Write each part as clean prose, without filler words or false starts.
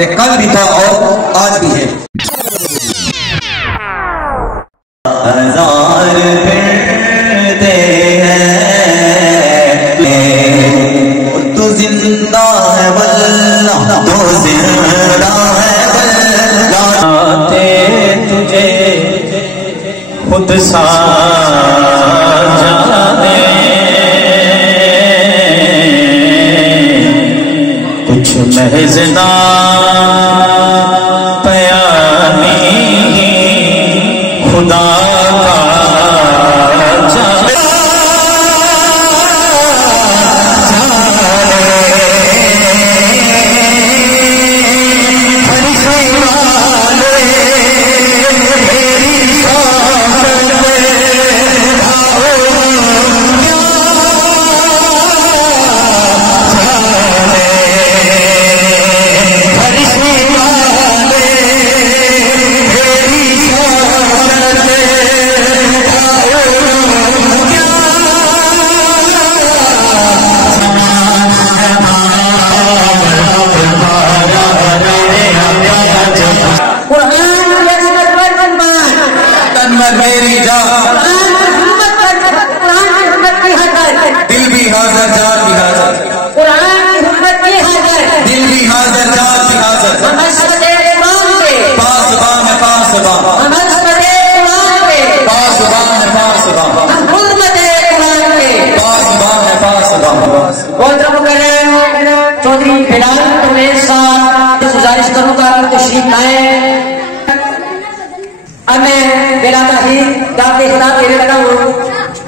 یہ کل بھی تھا اور آج بھی ہے۔ ہزار پھرتے ہیں تو زندہ ہے واللہ تو زندہ ہے واللہ تجھے خود سا جانے کچھ محض پیامی خدا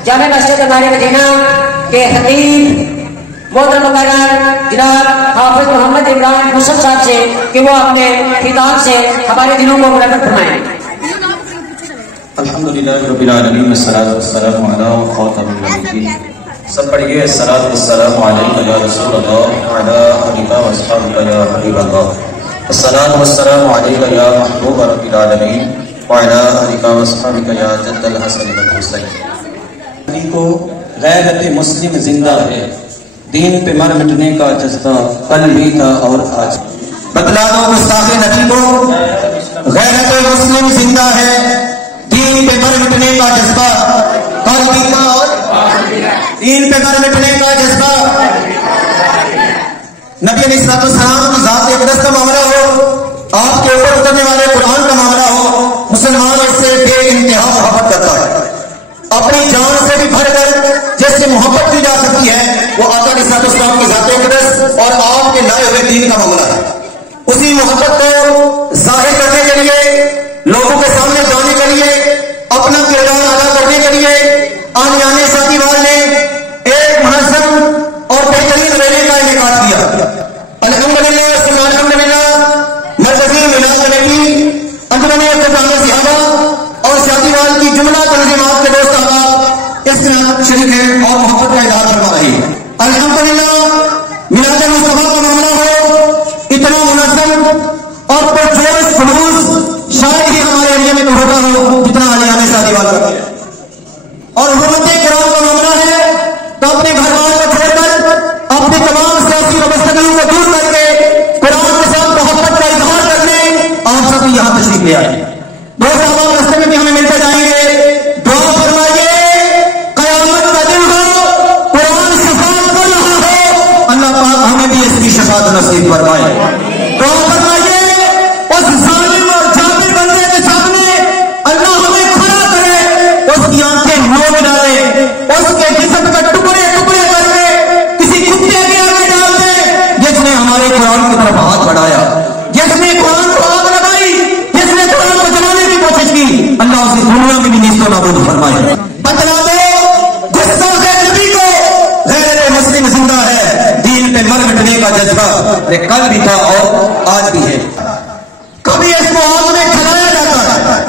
جامع مسجد ہمارے مدینہ کے خطیب محترم مقرر جناب حافظ محمد عمران مصعب صاحب سے کہ وہ اپنے خطاب سے ہمارے دلوں کو منور فرمائیں۔ الحمدللہ رب العالمین والصلاۃ والسلام علی خاتم النبیین۔ سب پڑھیے الصلاۃ والسلام علیک یا رسول اللہ وعلی آلک واصحابک یا حبیب اللہ۔ الصلاۃ والسلام علیک یا محبوب رب العالمین وعلی آلک واصحابک یا جد الحسن والحسین۔ کو غیرت مسلم زندہ ہے، دین پہ مر مٹنے کا جذبہ کل بھی تھا اور آج۔ بتلا دو گستاخ نبی کو غیرت مسلم زندہ ہے، دین پہ مر مٹنے کا جذبہ کل بھی تھا اور دین پہ مر مٹنے کا جذبہ۔ نبی علیہ السلام کی ذات اقدس کا معاملہ ہو، آپ کے اوپر اترنے والے قرآن کا معاملہ ہو، مسلمان اس سے بے انتہا محبت کرتا ہے۔ اپنی جان سے بھی بھر کر جس سے محبت کی جا سکتی ہے وہ آقا علیہ السلام کی ذات اقدس اور آپ کے لائے ہوئے دین کا معاملہ ہے۔ اسی محبت کو ظاہر کرنے کے لیے، لوگوں کے سامنے جانے کے لیے، اپنا کردار ادا کرنے کے لیے آنے ساتھی وال نے ایک منظم اور بہترین ریلی کا انعقاد کیا۔ الحمدللہ ثم الحمدللہ مرکزی میلاد کمیٹی، انجمن اختتام صحابہ اور شادی وال کی جملہ تنظیمات کے دوست اس میں شریک ہے اور محبت کا اظہار فرما رہی ہے۔ الحمدللہ میلاد مصطفیٰ کا معاملہ ہو، اتنا منظم اور پرجوش خلوص شاید ہی ہمارے ایریا میں تو ہوتا ہو جتنا علیہ شادی وال کرتے ہیں۔ اور حکومت کرام کا معاملہ ہے تو اپنے گھر والوں کو چھوڑ کر اپنی تمام سیاسی وابستگیوں کو دور کر کے قرآن کے ساتھ محبت کا اظہار کرنے آپ سب یہاں تشریف لے آئے۔ دوست احباب راستے میں بھی ہمیں ملتے جائیں گے، دعا فرمائیے قیامت کا دن ہو، قرآن شفاعت کر رہا ہو، اللہ پاک ہمیں بھی اس کی شفاعت نصیب فرمائے۔ دعا فرمائیے اس ظالم اور جابر بندے کے سامنے اللہ ہمیں کھڑا کرے، اس کی آنکھیں نوچ ڈالے، اس کے جسم کا ٹکڑے ٹکڑے کر کے کسی کتے کے آگے ڈال دے جس نے ہمارے قرآن کی طرف ہاتھ بڑھایا، جس نے قرآن کو آگ لگائی، جس نے قرآن کو جلانے کی کوشش کی، اللہ اسے دنیا میں بھی نیست و نابود فرمائے۔ بتلا دو گستاخ نبی کو غیرت مسلم زندہ ہے، دین پہ مر مٹنے کا جذبہ یہ کل بھی تھا اور آج بھی ہے۔ کبھی اس کو آگ میں کھلایا جاتا ہے،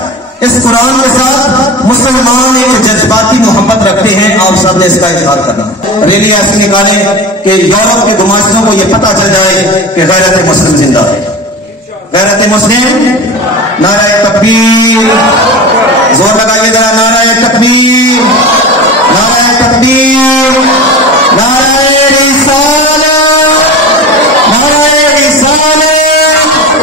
اس قرآن کے ساتھ مسلمان ایک جذباتی محبت رکھتے ہیں، آپ سب نے اس کا اظہار کرنا۔ ریلی ایسی نکالیں کہ یورپ کے گماشتوں کو یہ پتہ چل جائے کہ غیرت مسلم زندہ ہے۔ غیرت مسلم، نعرہ تکبیر، زور لگائیے ذرا، نعرہ تکبیر، نعرہ تکبیر، نعرہ رسالت، نعرہ رسالت،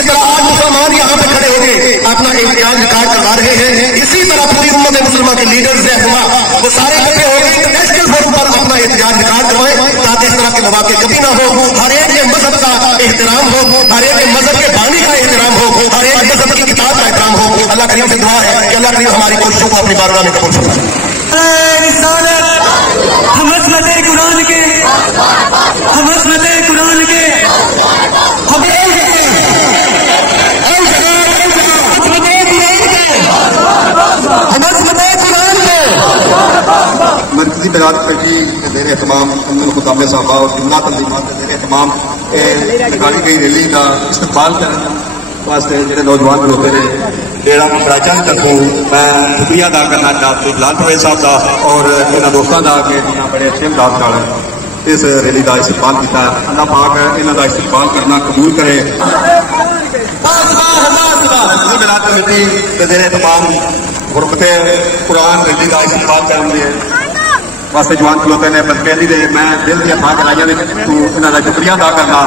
جس طرح آج مسلمان یہاں پہ کھڑے ہو گئے اپنا احتجاج ریکارڈ کروا رہے ہیں، اسی طرح پوری امت مسلمان کے لیڈرز رہنما وہ سارے کھڑے ہو گئے انٹرنیشنل فورم پر اپنا احتجاج ریکارڈ کروائیں تاکہ اس طرح کے مواقع کبھی نہ ہو، ہر ایک کے مذہب کا احترام ہو، ہر ایک کے مذہب کے بانی کا احترام ہو، ہر ایک مذہب کی کتاب کا احترام ہو۔ اللہ کریم سے دعا ہے کہ اللہ کریم ہماری کوششوں کو اپنی بارگاہ میں قبول فرمائے۔ ہم عصمت قرآن کے، ہم عصمت قرآن کے، مرکزی بیان کمیٹی کے زیر اہتمام خطاب صاحبہ اور جملہ تنظیمات کے زیر اہتمام نکالی گئی ریلی کا استقبال کرنے واسطے جڑے نوجوان کھلوتے نے ڈیرا کراچا کی طرفوں میں شکریہ ادا کرنا چاہتا بلال پرویز صاحب کا اور یہاں دوستوں کا کہ بڑے اچھے انداز نال اس ریلی کا استقبال کیا۔ اللہ پاک یہاں کا استقبال کرنا قبول کرے۔ بلال کمیٹی کے زیر اہتمام غربت قرآن ریلی کا استقبال کرنے واسطے جوان کھلوتے نے بس پہلی دے میں دل دیا تھا کہ انہوں کا شکریہ ادا کرنا۔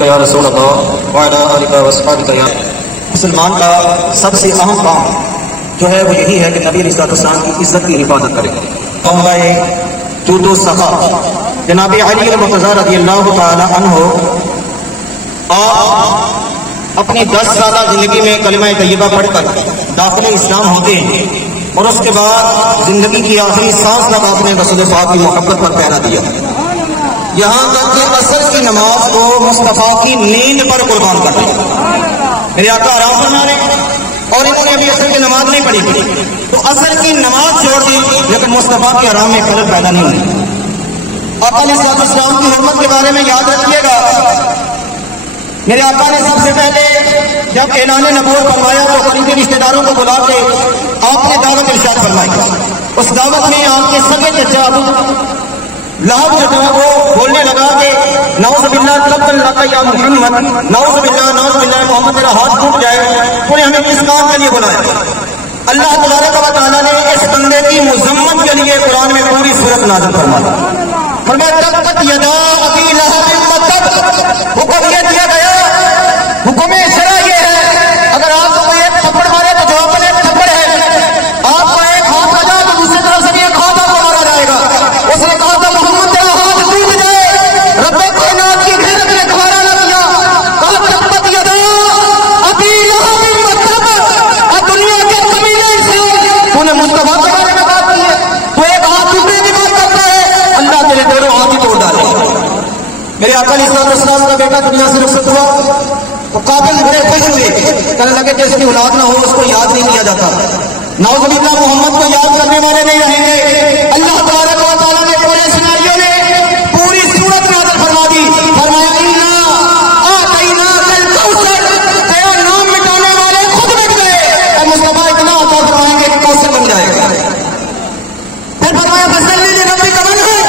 یا رسول اللہ وعلی آلہ وصحبہ یا مسلمان کا سب سے اہم کام جو ہے وہ یہی ہے کہ نبی علیہ السلام کی عزت کی حفاظت کرے۔ دود و صفا جناب علی المرتضیٰ رضی اللہ تعالی عنہ آپ اپنی 10 سالہ زندگی میں کلمہ طیبہ پڑھ کر داخل اسلام ہوتے ہیں اور اس کے بعد زندگی کی آخری سانس تک آپ نے رسول پاک کی محبت پر پہرا دیا، یہاں تک کہ عصر کی نماز کو مصطفیٰ کی نیند پر قربان کر دیا۔ میرے آقا آرام فرما رہے اور انہوں نے ابھی عصر کی نماز نہیں پڑھی تھی تو عصر کی نماز چھوڑ دی، لیکن مصطفیٰ کے آرام میں خلل پیدا نہیں ہوئی۔ آقا علیہ السلام کی حرمت کے بارے میں یاد رکھیے گا، میرے آقا نے سب سے پہلے جب اعلان نبوت فرمایا تو قریبی رشتے داروں کو بلا کے آپ نے دعوت ارشاد فرمائی۔ اس دعوت میں آپ کے سگے چچا لہب جو تھا وہ بولنے لگا کہ نعوذ باللہ تب لگا یا محمد، نعوذ باللہ محمد میرا ہاتھ ٹوٹ جائے، تو نے ہمیں کس کام کے لیے بلایا؟ اللہ تبارک و تعالیٰ نے اس بندے کی مذمت کے لیے قرآن میں پوری سورت نازل فرمایا۔ فرمایا تبت یدا ابی لہب وتب، حکم یہ دیا گیا، حکم شرع یہ ہے اگر آپ کو ایک تھپڑ مارے تو جواب میں ایک تھپڑ ہے، آپ کو ایک ہاتھ لگا تو دوسری طرف سے بھی ایک ہاتھ آپ کو مارا جائے گا۔ اس نے کہا تھا محمد تیرا ہاتھ ٹوٹ جائے، رب کائنات کی غیرت نے گوارا نہ کیا، کہا تبت یدا ابی لہب وتب، اور دنیا کے قبیلے سے تو نے مصطفیٰ کے بارے میں بات کی ہے، تو ایک ہاتھ ٹوٹنے کی بات کرتا ہے، اللہ تیرے دونوں ہاتھ ہی توڑ ڈالے۔ میرے آقا علیہ السلام کا بیٹا دنیا سے رخصت ہوا تو قابل بڑے خوش ہوئے، کہنے لگے کہ اس کی اولاد نہ ہو، اس کو یاد نہیں کیا جاتا، نعوذ باللہ محمد کو یاد کرنے والے نہیں رہیں گے۔ اللہ تبارک و تعالیٰ نے پورے سیناریو میں پوری سورت نازل فرما دی، فرمایا انا اعطیناک الکوثر، تیرا نام مٹانے والے خود مٹ گئے اور مصطفیٰ اتنا عطا فرمائیں گے کہ کوثر بن جائے گا۔ پھر فرمایا فصلی لربک وانحر،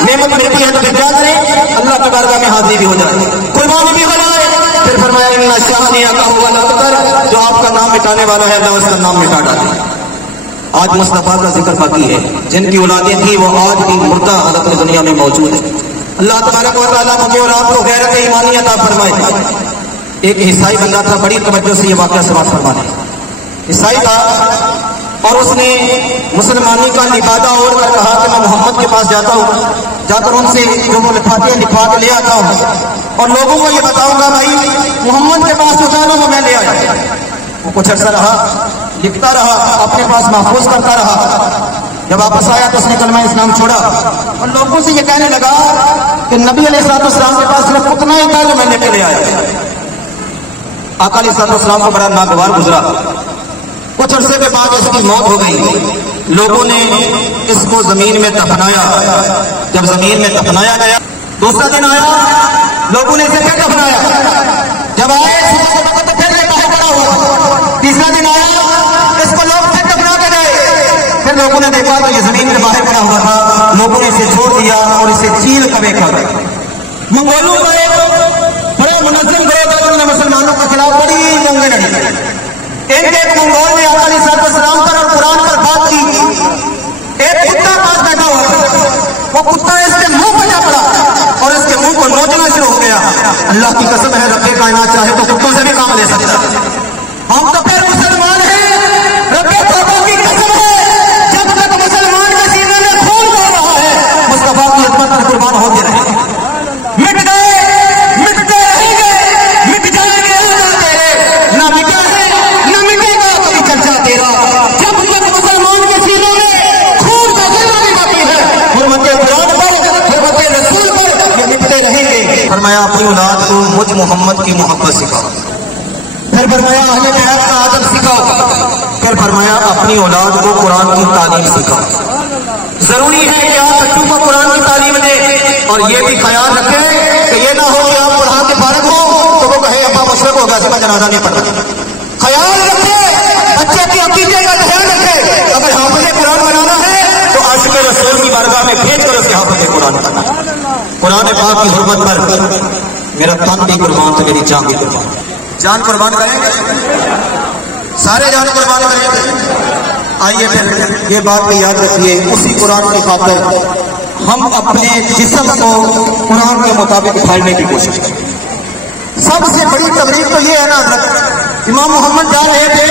نعمت ملتی ہے تو پھر کیا کریں؟ اللہ کی بارگاہ میں حاضری بھی ہو جائے، قربانی بھی بنائے۔ پھر فرمایا ان شانئک هو الابتر، جو آپ کا نام مٹانے والا ہے اللہ اس کا نام مٹا ڈالے۔ آج مصطفیٰ کا ذکر باقی ہے، جن کی اولادیں تھی وہ آج بھی مردہ حالت میں دنیا میں موجود ہے۔ اللہ تبارک و تعالیٰ مجھے اور آپ کو غیرت ایمانی عطا فرمائے۔ ایک عیسائی بندہ تھا، بڑی توجہ سے یہ واقعہ سماعت فرمانے، عیسائی تھا اور اس نے مسلمانی کا لبادہ اوڑھ کر کہا کہ میں محمد کے پاس جاتا ہوں، جا کر ان سے جو وہ لفافے لکھوا کے لے آتا ہوں اور لوگوں کو یہ بتاؤں گا بھائی محمد کے پاس تو جانا وہ میں لے آیا۔ وہ کچھ عرصہ رہا، لکھتا رہا، اپنے پاس محفوظ کرتا رہا۔ جب واپس آیا تو اس نے کلمہ اسلام چھوڑا اور لوگوں سے یہ کہنے لگا کہ نبی علیہ السلام کے پاس صرف اتنا ہی تھا جو میں لے کے لے آیا۔ آقا علیہ السلام کو بڑا ناگوار گزرا، کچھ عرصے کے بعد اس کی موت ہو گئی۔ لوگوں نے اس کو زمین میں دفنایا، جب زمین میں دفنایا گیا دوسرا دن آیا، لوگوں نے اسے پھر دفنایا، جب آئے تو پھر یہ باہر پڑا ہوا، تیسرا دن آیا اس کو لوگ پھر دفنا کے گئے، پھر لوگوں نے دیکھا تو یہ زمین میں باہر پڑا ہوا تھا، لوگوں نے اسے چھوڑ دیا اور اسے چیل کر دیکھا۔ منگولوں کا ایک بڑے منظم کرو نے مسلمانوں کے خلاف بڑی جنگیں لڑی. ایک منگول نے آقا علیہ السلام پر اور قرآن پر بات کی. ایک کتا پاس بیٹھا ہوا تھا, وہ کتا اس کے منہ پہ جا پڑا اور اس کے منہ کو نوچنا شروع ہو گیا. اللہ کی قسم ہے رب کائنات چاہے تو کتوں سے بھی کام لے سکتا ہے. ہم تو پھر مسلمان ہیں, رب کعبہ کی قسم ہے جب تک مسلمان کے سینے میں خون بہ رہا ہے مصطفیٰ کی خدمت میں قربان ہوتے رہے. مٹ گئے, مٹتے رہیں گے, مٹ جائیں گے اللہ تیرے, نہ مٹا ہے نہ مٹے گا کبھی چرچا تیرا. جب تک مسلمان کے سینے میں خون کا ذرہ بھی باقی ہے حرمت قرآن پر, حرمت رسول پر یہ مٹتے رہیں گے. فرمایا اپنی اولاد کو مجھ محمد کی محبت سکھاؤ. پھر فرمایا اہل بیت کا ادب سکھاؤ. پھر فرمایا اپنی اولاد کو قرآن کی تعلیم سکھاؤ. ضروری ہے کہ آپ بچوں کو قرآن کی تعلیم دیں اور یہ بھی خیال رکھیں کہ یہ نہ ہو کہ آپ قرآن کے فارغ ہو تو وہ کہے ابا مشرق ہو گیا اس کا جنازہ نہیں پڑھا. خیال رکھیں, بچے کی عقیدے کا خیال رکھیں. اگر حافظ قرآن بنانا ہے تو عاشق رسول کی بارگاہ میں بھیج کر اس کے حافظ قرآن بنانا. قرآن پاک کی حرمت پر میرا تن بھی قربان تو میری جان بھی قربان. جان قربان کریں گے, سارے جان قربان کریں گے. آئیے پھر یہ بات بھی یاد رکھیے, اسی قرآن کی خاطر ہم اپنے جسم کو قرآن کے مطابق ڈھالنے کی کوشش کریں. سب سے بڑی تبلیغ تو یہ ہے نا, حضرت امام محمد جا رہے تھے,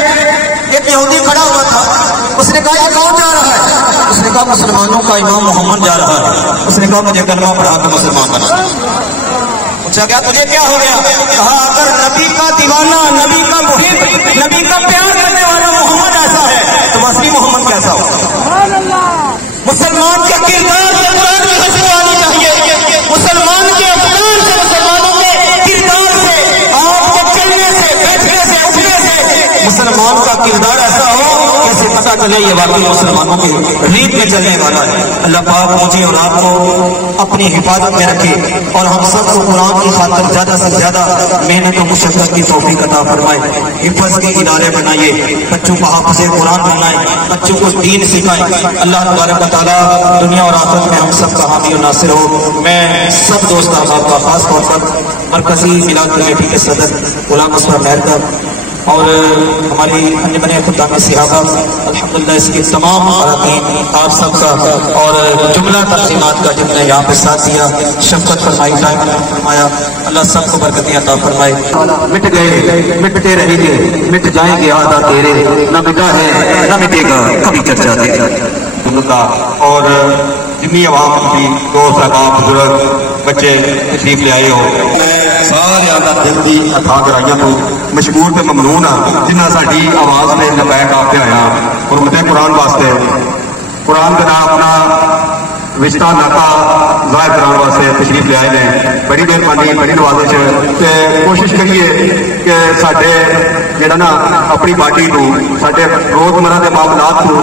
ایک یہودی کھڑا ہوا تھا, اس نے کہا یہ کون جا رہا ہے؟ اس نے کہا مسلمانوں کا امام محمد جا رہا ہے. اس نے کہا مجھے کلمہ پڑھا کے مسلمان بنا. پوچھا کیا تجھے کیا ہو گیا؟ کہا اگر نبی کا دیوانہ, نبی کا محب, نبی کا پیار کرنے والا محمد ایسا ہے تو اصلی محمد کیسا ہو؟ مسلمان کے کردار سے قرآن کی حسن آنی چاہیے. مسلمان کے افغان سے, مسلمانوں کے کردار سے, آپ کے چلنے سے, بیٹھنے سے, اٹھنے سے مسلمان کا کردار ایسا ہو کیسے پتا چلے یہ واقعی مسلمانوں کے ریت میں چلنے والا ہے. اللہ پاک مجھے اور آپ کو اپنی حفاظت میں رکھے اور ہم سب کو قرآن کی خاطر زیادہ سے زیادہ محنت و مشقت کی توفیق عطا فرمائے. حفظ کے ادارے بنائیے, بچوں کو حافظ قرآن بنائیں, بچوں کو دین سکھائیں. اللہ تبارک و تعالیٰ دنیا اور آخرت میں ہم سب کا حامی و ناصر ہو. میں سب دوست احباب کا خاص طور پر مرکزی میلاد کمیٹی کے صدر غلام اصغر مہر اور ہماری انجمن خدام صحابہ الحمدللہ اس کے تمام اراکین آپ سب کا اور جملہ تنظیمات کا جن نے یہاں پہ ساتھ دیا, شفقت فرمائی, فرمایا. اللہ سب کو برکتیں عطا فرمائے. مٹ گئے, مٹتے رہیں گے, مٹ جائیں گے آدھا تیرے, نہ مٹا ہے نہ مٹے گا کبھی چرچا تیرا. اور جتنی عوام کی دوست احباب بزرگ بچے تشریف لے آئے ہو, سارے آدھا دل کی اتھا گرائیاں تو مشکور تے ممنون ہاں جنہیں ساری آواز نے لبیک آپ کے آیا حرمت قرآن واسطے, قرآن کے نام اپنا رشتہ ناتا ظاہر کرنے واسطے تشریف لے آئے ہیں. بڑی مہربانی, بڑی نوازش تے کوشش کریے کہ ساڈے جڑا نا اپنی پارٹی کو, ساڈے روزمرہ کے معاملات کو,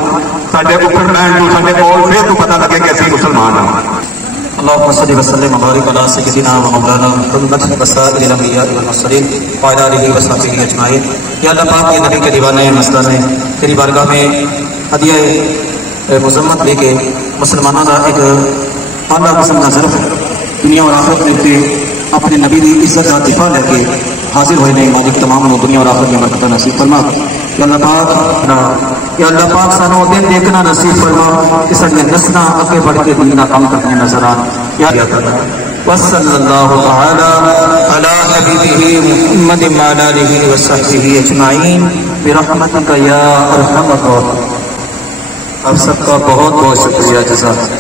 ساڈے اٹھن بہن کو, ساڈے کول پھر تو پتہ لگے کہ اسی مسلمان ہاں. اللهم صل وسلم وبارك على سيدنا ومولانا محمد وسائر الانبياء والمرسلين وعلى اله وصحبه اجمعين. یا اللہ پاک کے نبی کے دیوانے مستان نے تیری بارگاہ میں ہدیہ مذمت لے کے مسلمانوں کا ایک اعلیٰ قسم کا ظرف دنیا اور آخرت میں اپنے نبی کی عزت کا دفاع لے کے حاضر ہوئے نے. مالک تمام دنیا اور آخرت میں برکت نصیب فرما. یا اللہ پاک سانو دن دیکھنا نصیب فرما کہ سارے نسلاں اگے بڑھ کے دین کا کام کرنے نظر آن. یا وصلی اللہ تعالی علی حبیبہ محمد وعلی آلہ وصحبہ اجمعین برحمتک یا ارحم الراحمین. آپ سب کا بہت بہت شکریہ, جزاک اللہ.